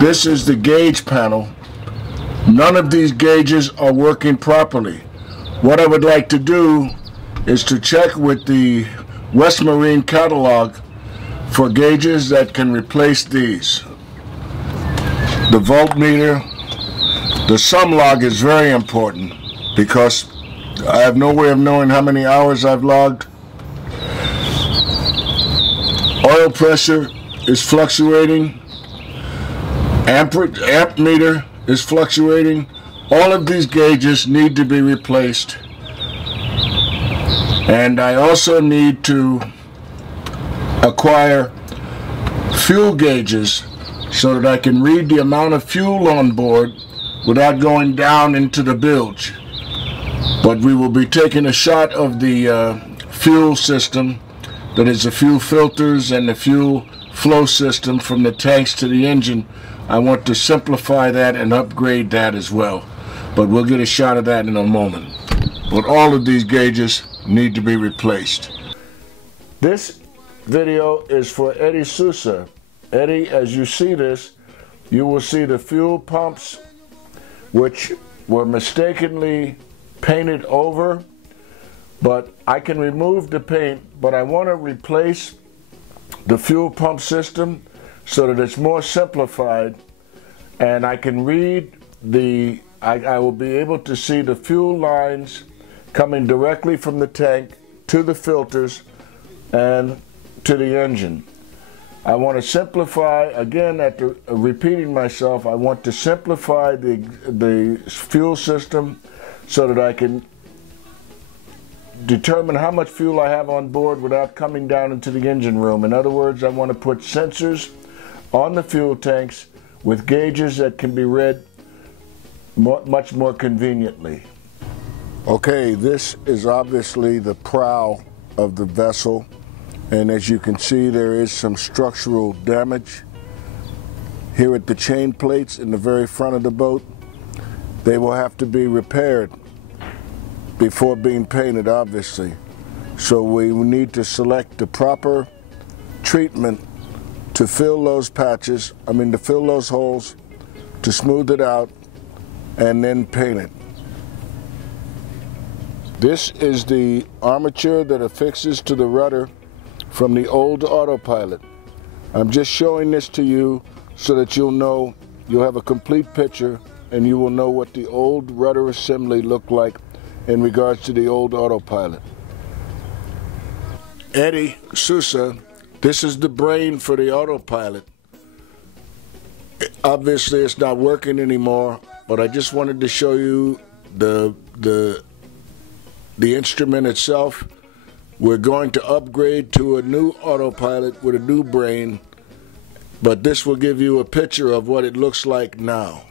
This is the gauge panel. None of these gauges are working properly. What I would like to do is to check with the West Marine catalog for gauges that can replace these. The voltmeter, the sum log is very important because I have no way of knowing how many hours I've logged. Oil pressure is fluctuating. Amp meter is fluctuating. All of these gauges need to be replaced. And I also need to acquire fuel gauges so that I can read the amount of fuel on board without going down into the bilge. But we will be taking a shot of the fuel system, that is the fuel filters and the fuel flow system from the tanks to the engine. I want to simplify that and upgrade that as well. But we'll get a shot of that in a moment. But all of these gauges need to be replaced. This video is for Eddie Sousa. Eddie, as you see this, you will see the fuel pumps which were mistakenly painted over, but I can remove the paint, but I want to replace the fuel pump system so that it's more simplified, and I can read I will be able to see the fuel lines coming directly from the tank to the filters and to the engine. I want to simplify, again, after repeating myself, I want to simplify the fuel system so that I can determine how much fuel I have on board without coming down into the engine room. In other words, I want to put sensors on the fuel tanks with gauges that can be read much more conveniently. Okay, this is obviously the prow of the vessel, and as you can see, there is some structural damage here at the chain plates in the very front of the boat. They will have to be repaired before being painted, obviously. So we need to select the proper treatment to fill those patches, to fill those holes, to smooth it out, and then paint it. This is the armature that affixes to the rudder from the old autopilot. I'm just showing this to you so that you'll have a complete picture, and you will know what the old rudder assembly looked like in regards to the old autopilot. Eddie Sousa, this is the brain for the autopilot. Obviously it's not working anymore, but I just wanted to show you the instrument itself. We're going to upgrade to a new autopilot with a new brain, but this will give you a picture of what it looks like now.